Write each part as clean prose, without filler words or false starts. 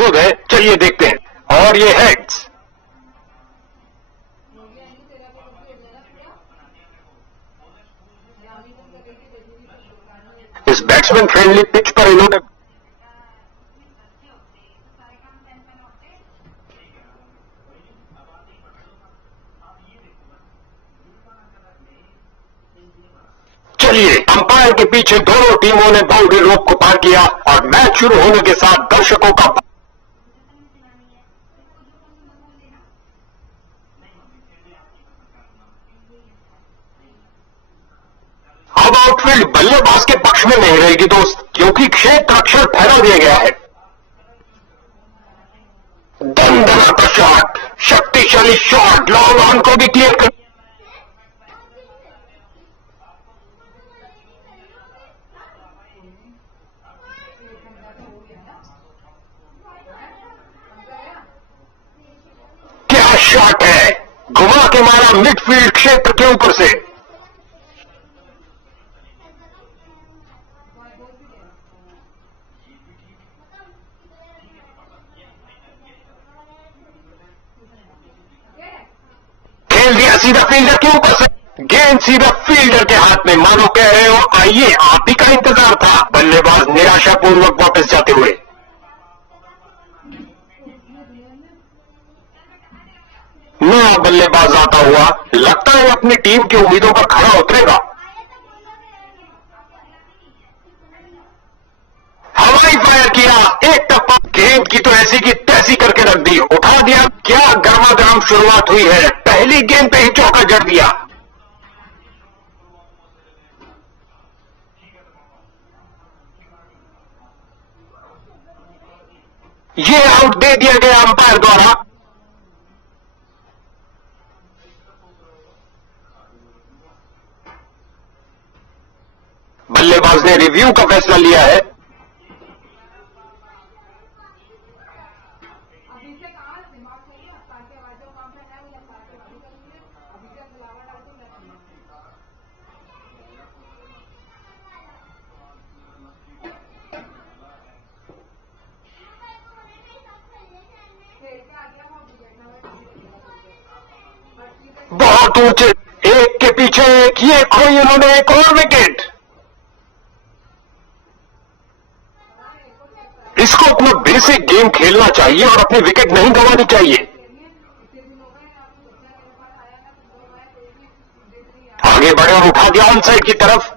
मौजूद है, चलिए देखते हैं। और ये हेड्स। इस बैट्समैन फ्रेंडली पिच पर इन्होंने चलिए, अंपायर के पीछे दोनों टीमों ने बाउंड्री रोप को पार किया और मैच शुरू होने के साथ दर्शकों का अब आउटफील्ड बल्लेबाज के पक्ष में नहीं रहेगी दोस्त, क्योंकि क्षेत्र अक्षर ठहरा दिया गया है। दमदमाता शॉट, शक्तिशाली शॉट, लॉन्ग ऑन को भी क्लियर कर। क्या शॉट है, घुमा के मारा मिडफील्ड क्षेत्र के ऊपर से। खेल दिया सीधा फील्डर के ऊपर से, गेंद सीधा फील्डर के हाथ में। मानो कह रहे हो आइए आप ही का इंतजार था। बल्लेबाज निराशापूर्वक वापस जाते हुए। नया बल्लेबाज आता हुआ, लगता है अपनी टीम की उम्मीदों पर खरा उतरेगा। हवाई फायर किया, एक टप्पा, गेंद की तो ऐसी की तैसी करके रख दी, उठा दिया। क्या गर्मागर्म शुरुआत हुई है, पहली गेंद पे ही चौका जड़ दिया। ये आउट दे दिया गया अंपायर द्वारा। बल्लेबाज ने रिव्यू का फैसला लिया है। बहुत ऊंचे, एक के पीछे एक, ये खोई उन्होंने एक और विकेट। इसको अपना बेसिक गेम खेलना चाहिए और अपनी विकेट नहीं गंवानी चाहिए। आगे बढ़े और उठा दिया ऑन साइड की तरफ।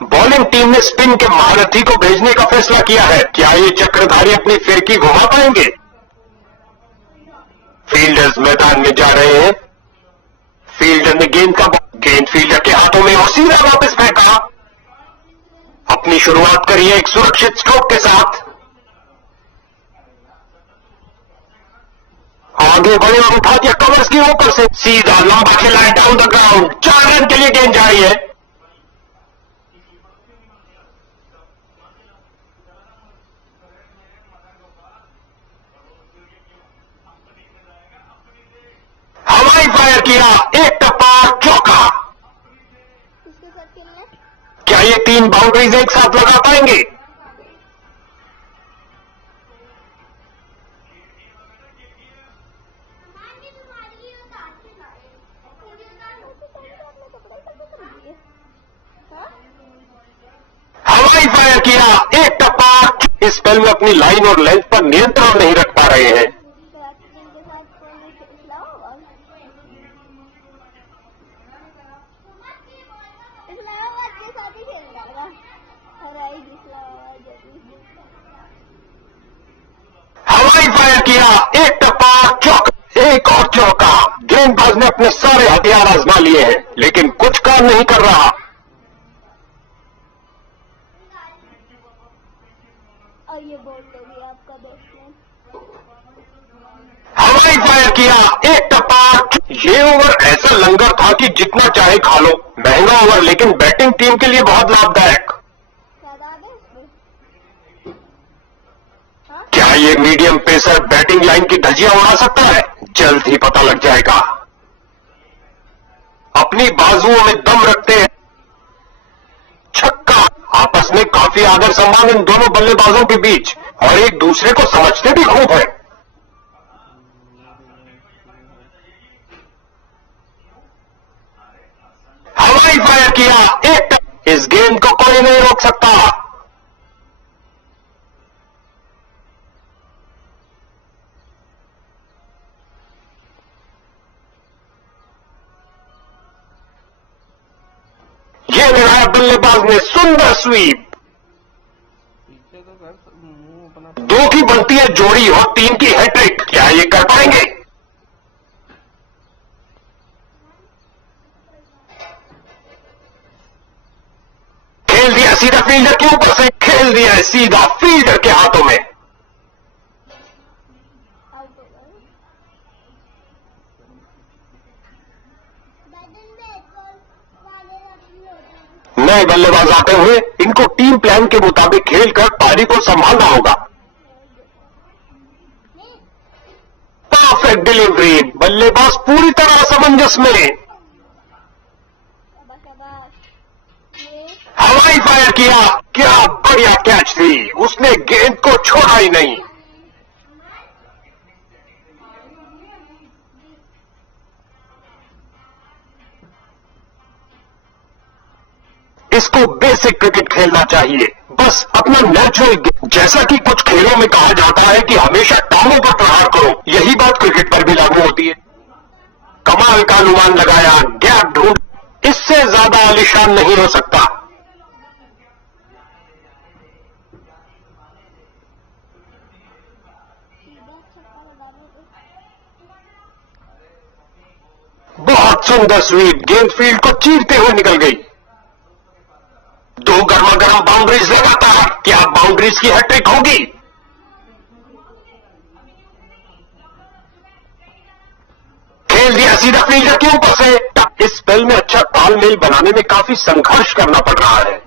बॉलिंग टीम ने स्पिन के महारथी को भेजने का फैसला किया है। क्या ये चक्रधारी अपनी फिरकी घुमा पाएंगे? फील्डर्स मैदान में जा रहे हैं। फील्डर ने गेंद फील्डर के हाथों में और सीधा वापस फेंका। अपनी शुरुआत करिए एक सुरक्षित स्ट्रोक के साथ। आगे बढ़े और उठा दिया कवर्स के ऊपर से, सीधा लंबा खेला है डाउन द ग्राउंड। 4 रन के लिए गेंद जा रही है। हवाई फायर किया, एक टप्पा, चौका। क्या ये 3 बाउंड्रीज एक साथ लगा पाएंगे? हवाई फायर किया, एक टप्पा। इस स्पेल में अपनी लाइन और लेंथ पर नियंत्रण नहीं रख पा रहे हैं। हवाई फायर किया, एक टप्पा, चौका, एक और चौका। गेंदबाज ने अपने सारे हथियार आजमा लिए हैं, लेकिन कुछ काम नहीं कर रहा। ये बोल दोगे आपका बैट्समैन। हवाई फायर किया, एक टप्पा। ये ओवर ऐसा लंगर था कि जितना चाहे खा लो। महंगा ओवर, लेकिन बैटिंग टीम के लिए बहुत लाभदायक। क्या ये मीडियम पेसर बैटिंग लाइन की धज्जियां उड़ा सकता है? जल्द ही पता लग जाएगा। अपनी बाजुओं में दम रखते हैं। छक्का। आपस में काफी आदर सम्मान इन दोनों बल्लेबाजों के बीच और एक दूसरे को समझते भी खूब है। हवाई फायर किया, एक इस गेंद को कोई नहीं रोक सकता। यह लगाया बल्लेबाज ने, सुंदर स्वीप। पीछे तो कर मुंह अपना। 2 की बनती है जोड़ी और 3 की हैट्रिक। क्या ये कर पाएंगे? खेल दिया सीधा फील्डर के ऊपर से, खेल दिया है सीधा फील्डर के हाथों में। आउट हो गए। बैटिंग में एक और वाले रखी होता है। नए बल्लेबाज आते हुए इनको टीम प्लान के मुताबिक खेलकर पारी को संभालना होगा। परफेक्ट डिलीवरी, बल्लेबाज पूरी तरह असमंजस में। शाबाश शाबाश। ये हवाई फायर किया, क्या बढ़िया कैच थी, उसने गेंद को छोड़ा ही नहीं। इसको बेसिक क्रिकेट खेलना चाहिए, बस अपना नेचुरल गेम। जैसा कि कुछ खेलों में कहा जाता है कि हमेशा टांगों पर प्रहार करो, यही बात क्रिकेट पर भी लागू होती है। कमाल का अनुमान लगाया, गैप ढूंढ, इससे ज्यादा आलीशान नहीं हो सकता। सीधा छक्का लगा रहे थे। बहुत सुंदर स्वीप, गेंद फील्ड को चीरते हुए निकल गई। 2 गर्मा गर्म बाउंड्रीज लगातार, क्या बाउंड्रीज की हैट्रिक होगी? खेल दिया सीधा फील्डर के ऊपर से। इस स्पेल में अच्छा तालमेल बनाने में काफी संघर्ष करना पड़ रहा है।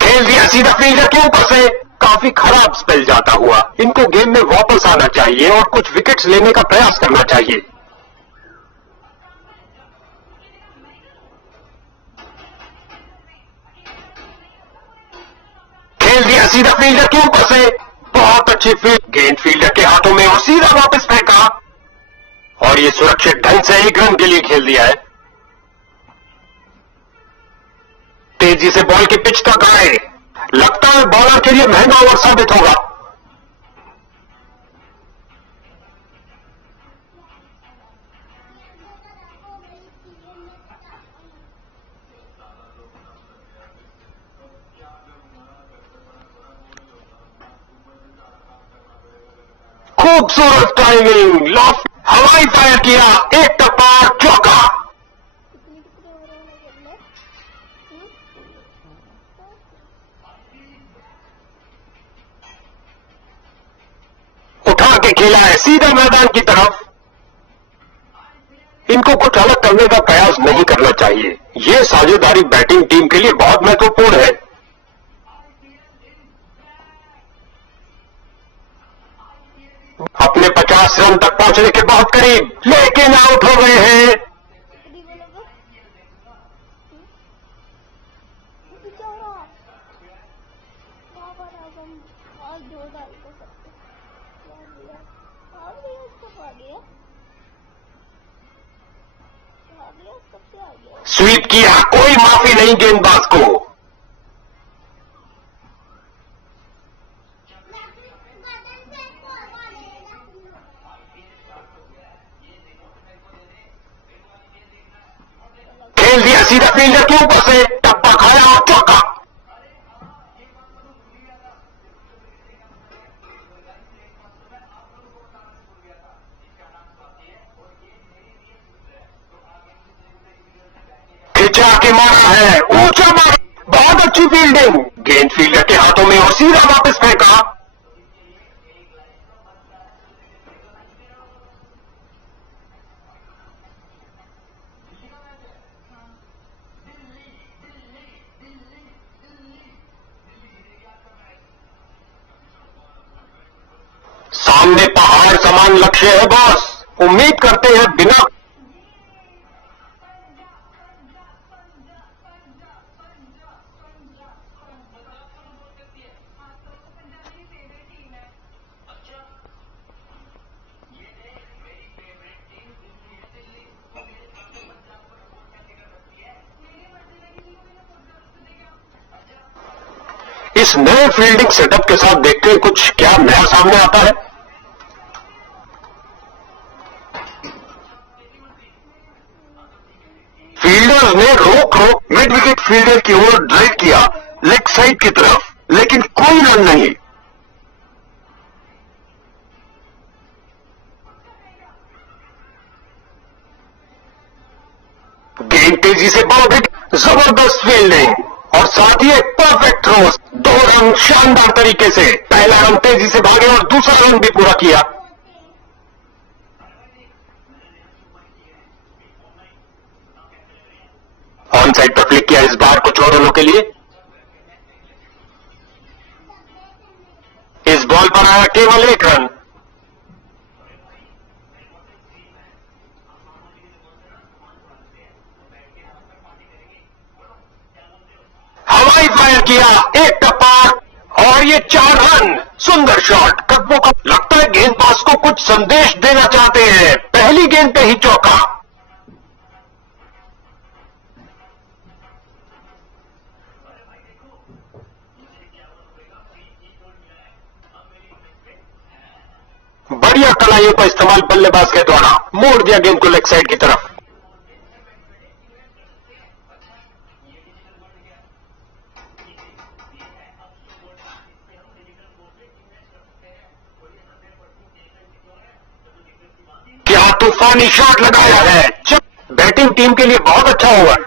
खेल दिया सीधा फील्डर के ऊपर से, काफी खराब स्पेल जाता हुआ। इनको गेम में वापस आना चाहिए और कुछ विकेट्स लेने का प्रयास करना चाहिए। खेल दिया सीधा फील्डर के ऊपर से, बहुत अच्छी फील्ड, गेंद फील्डर के हाथों में और सीधा वापस फेंका और ये सुरक्षित ढंग से 1 रन के लिए खेल दिया है। तेजी से बॉल की पिच तक आए, लगता है बॉलर के लिए महंगा ओवर साबित होगा। खूबसूरत टाइमिंग, लॉफ, हवाई फायर किया, एक टप्पा, चौका। कितने कितने ओवरों में कर ले। उठा के खेला है सीधा मैदान की तरफ। इनको कुछ अलग करने का प्रयास नहीं करना चाहिए, ये साझेदारी बैटिंग टीम के लिए बहुत महत्वपूर्ण है। अपने 50 रन तक पहुंचने के बहुत करीब, लेकिन आउट हो गए हैं। कितनी बोलोगे? पीछे हो रहा। वहाँ पर आजम आज 2 डाल को सकते। क्या दिया? आ गया इसका आ गया। आ गया कब से आ गया? स्वीप किया, कोई माफी नहीं गेंदबाज को। खेल दिया सीधा फील्डर के ऊपर से, टप्पा खाया और चौका। खिंचा के मारा है, ऊंचा मारा, बहुत अच्छी फील्डिंग, गेंद फील्डर के हाथों में और सीधा वापस फेंका। सामने पहाड़ समान लक्ष्य है बॉस। उम्मीद करते हैं बिना इस नए फील्डिंग सेटअप के साथ देखते हैं कुछ क्या नया सामने आता है। फील्डर ने रोक मिड विकेट फील्डर की ओर ड्राइव किया लेग साइड की तरफ, लेकिन कोई रन नहीं। गेंद तेजी से बॉल हिट, जबरदस्त फील्डिंग और साथ ही एक परफेक्ट थ्रो। 2 रन शानदार तरीके से। पहला रन तेजी से भागे और दूसरा रन भी पूरा किया। ऑन साइड पर क्लिक किया इस बार कुछ और रनों के लिए। इस बॉल पर आया केवल 1 रन। हवाई फायर किया, एक टप्पा और ये 4 रन। सुंदर शॉट। कदमों का लगता है गेंदबाज को कुछ संदेश देना चाहते हैं। पहली गेंद पे ही चौका। बढ़िया कलाइयों का इस्तेमाल बल्लेबाज के द्वारा मोड़ दिया गेंद को लेग साइड की तरफ। क्या तूफानी शॉट लगाया है। बैटिंग टीम के लिए बहुत अच्छा ओवर।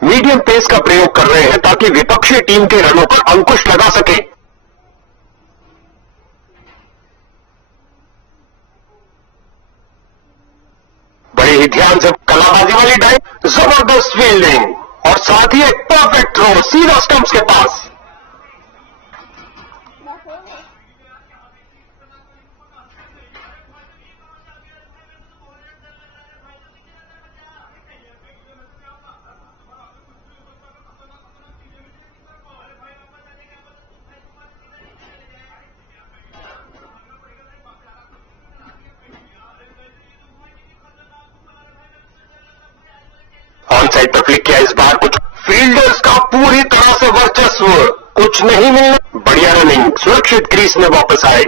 मीडियम पेस का प्रयोग कर रहे हैं ताकि विपक्षी टीम के रनों पर अंकुश लगा सके। बड़े ही ध्यान से कलाबाजी वाली डाइव, जबरदस्त फील्डिंग और साथ ही एक परफेक्ट थ्रो सीधा स्टंप्स के पास। ऑन साइड पर क्लिक किया इस बार कुछ। फील्डर्स का पूरी तरह से वर्चस्व, कुछ नहीं मिलना। बढ़िया रनिंग, सुरक्षित क्रीज में वापस आए।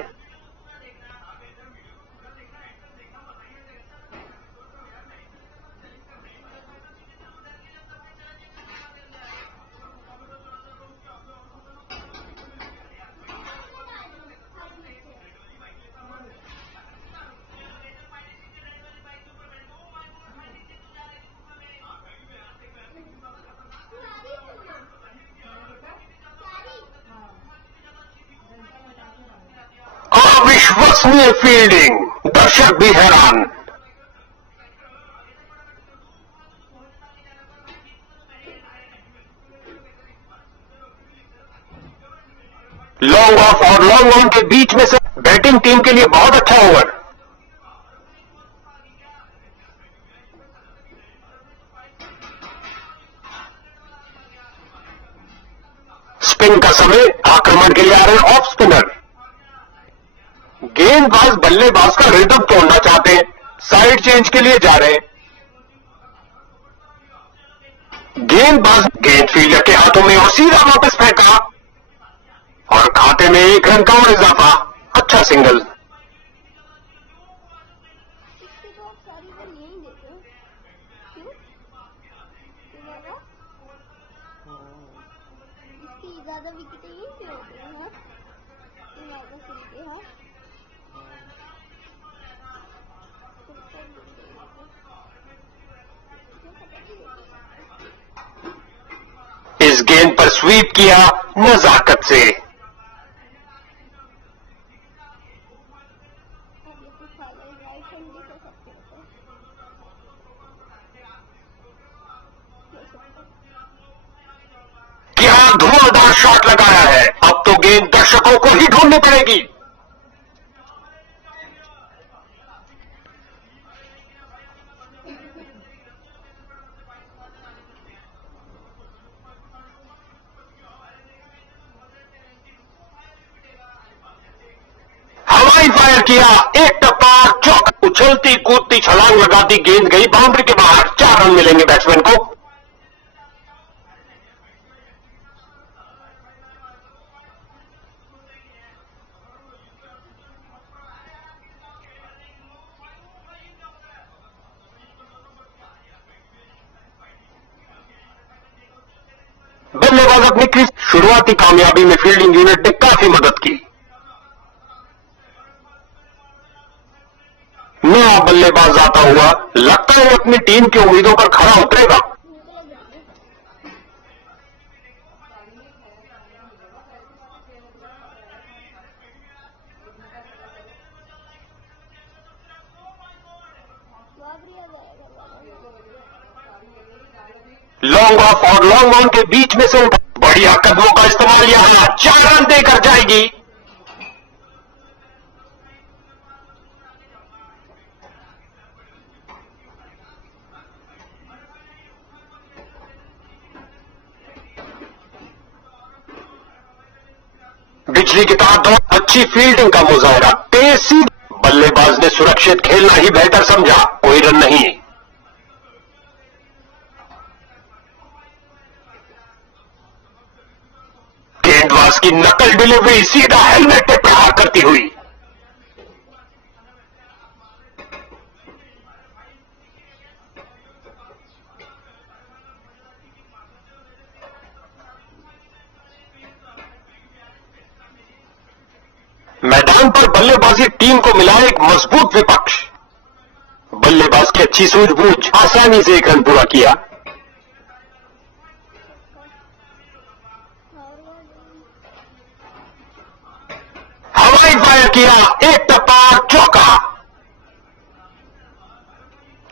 अविश्वसनीय फील्डिंग, दर्शक भी हैरान। लॉन्ग ऑफ और लॉन्ग ऑन के बीच में से बैटिंग टीम के लिए बहुत अच्छा ओवर। स्पिन का समय, आक्रमण के लिए आ रहे ऑफ स्पिनर। गेंदबाज बल्लेबाज का रिदम तोड़ना चाहते हैं, साइड चेंज के लिए जा रहे हैं। गेंद फील्डर के हाथों में और सीधा वापस फेंका और खाते में 1 रन का और इजाफा। अच्छा सिंगल। इसकी तो आप सारी बॉल यहीं देते हो। क्यों? क्यों बाबा? इसकी ज्यादा विकेटें यहीं पे होती हैं, हाँ? क्यों बाबा सुन के, हाँ? कुत्ते बिल्ली को। मुझे पता नहीं है। इस गेंद पर स्वीप किया नजाकत से। अब ये तो साले राइट हैंड भी कर सकते हो। क्या धुआंधार शॉट लगाया है। अब तो गेंद दर्शकों को ही ढूंढनी पड़ेगी। हवाई फायर किया, एक टप्पा चौका। उछलती कूदती छलांग लगाती गेंद गई बाउंड्री के बाहर। 4 रन मिलेंगे बैट्समैन को। बल्लेबाज अपनी क्रीज। शुरुआती कामयाबी में फील्डिंग यूनिट ने काफी मदद की। नया बल्लेबाज आता हुआ लगता है अपनी टीम की उम्मीदों पर खरा उतरेगा। लॉन्ग ऑफ और लॉन्ग ऑन के बीच में से बढ़िया कदमों का इस्तेमाल यहां 4 रन देकर जाएगी। बिजली की तार दो। अच्छी फील्डिंग का मुजाहरा। तेजी बल्लेबाज ने सुरक्षित खेलना ही बेहतर समझा। कोई रन नहीं। गेंदबाज की नकल डिलीवरी सीधा हेलमेट पे प्रहार करती हुई। मैदान पर बल्लेबाजी टीम को मिला एक मजबूत विपक्ष। बल्लेबाज की अच्छी सूझबूझ आसानी से 1 रन पूरा किया। हवाई फायर किया, एक टप्पा चौका।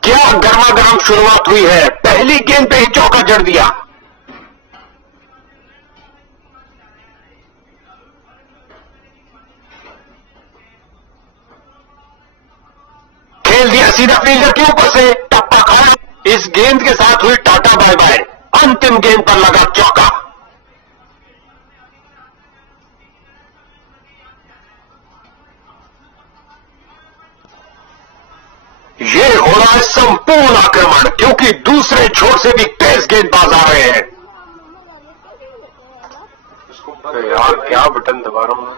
क्या गर्मा गर्म शुरुआत हुई है। पहली गेंद पे ही चौका जड़ दिया। खेल दिया सीधा फील्डर के ऊपर से। टप्पा खाया। इस गेंद के साथ हुई टाटा बाय बाय। अंतिम गेंद पर लगा चौका। ये हो रहा है संपूर्ण आक्रमण, क्योंकि दूसरे छोर से भी तेज गेंदबाज आ रहे हैं। यार क्या बटन दबा रहा हूं।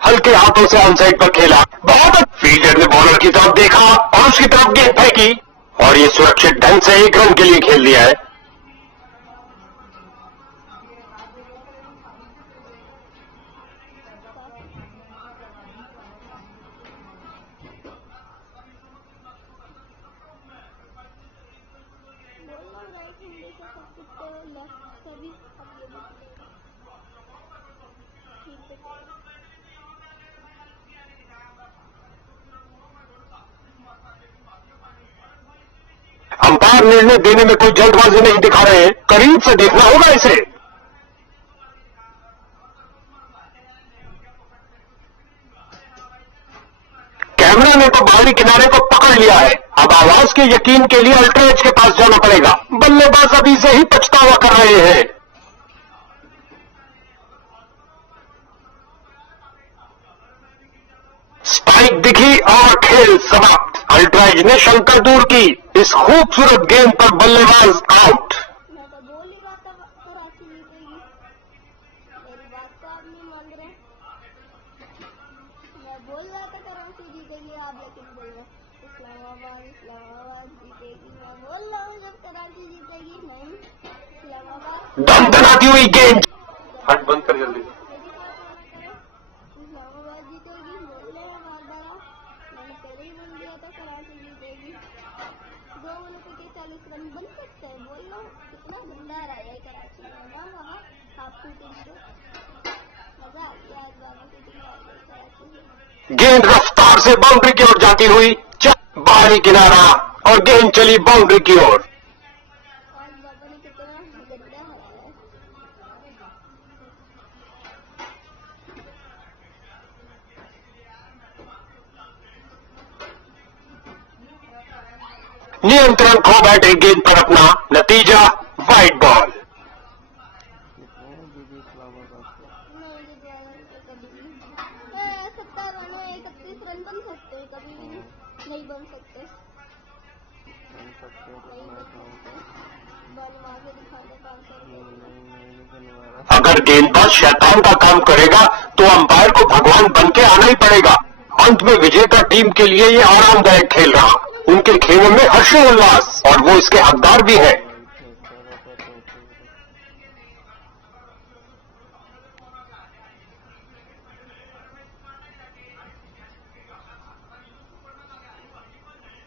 हल्के हाथों से ऑनसाइड पर खेला। बहुत फील्डर ने बॉलर की तरफ देखा और उसकी तरफ गेंद फेंकी और ये सुरक्षित ढंग से 1 रन के लिए खेल दिया है। अंपायर निर्णय देने में कोई जल्दबाजी नहीं दिखा रहे हैं। करीब से देखना होगा इसे। कैमरा ने तो बाहरी किनारे को पकड़ लिया है। अब आवाज के यकीन के लिए अल्ट्रा एज के पास जाना पड़ेगा। बल्लेबाज अभी से ही पछतावा कर रहे हैं। स्पाइक दिखी और खेल समाप्त। अल्ट्राइज ने शंकर दूर की। इस खूबसूरत गेंद पर बल्लेबाज आउट। मैं तो बोल ही रहा था कराची जीतेगी। मेरी बात तो आप नहीं मान रहे। मैं बोल रहा था कराची जीतेगी, आप लेकिन बोल रहे इस्लामाबाद जीतेगी। मैं बोल रहा हूँ जब कराची जीतेगी। नहीं, इस्लामाबाद दमदमाती हुई गेंद। हट बंद कर जल्दी। इस्लामाबाद जीतेगी। बोल रहे हैं मार डाला। मैंने पहले ही बोल दिया था कराची जीतेगी। 2 मिनट के 40 रन बन सकते हैं। बोल रहा हूँ कितना दमदार आया है कराची में ना। वहाँ हाफ शूटिंग से मजा आ गया। आज वाला शूटिंग आ गई कराची में। गेंद रफ्तार से बाउंड्री की ओर जाती हुई। बाहरी किनारा और गेंद चली बाउंड्री की ओर। आज बात नियंत्रण खो बैठे गेंद पर अपना, नतीजा वाइड बॉल। दीदी इस्लामाबाद को नहीं जितवाएंगे कभी भी। 70 रनों 31 रन बन सकते हैं, कभी भी नहीं बन सकते। बन सकते हो तो मैच में बॉल मार के दिखाते 500 रुपये। नहीं बनवा रहा। अगर गेंदबाज शैतान का काम करेगा तो अंपायर को भगवान बन के आना ही पड़ेगा। अंत में विजेता टीम के लिए ये आरामदायक खेल रहा। उनके खेलों में हर्षोल्लास और वो इसके हकदार भी है।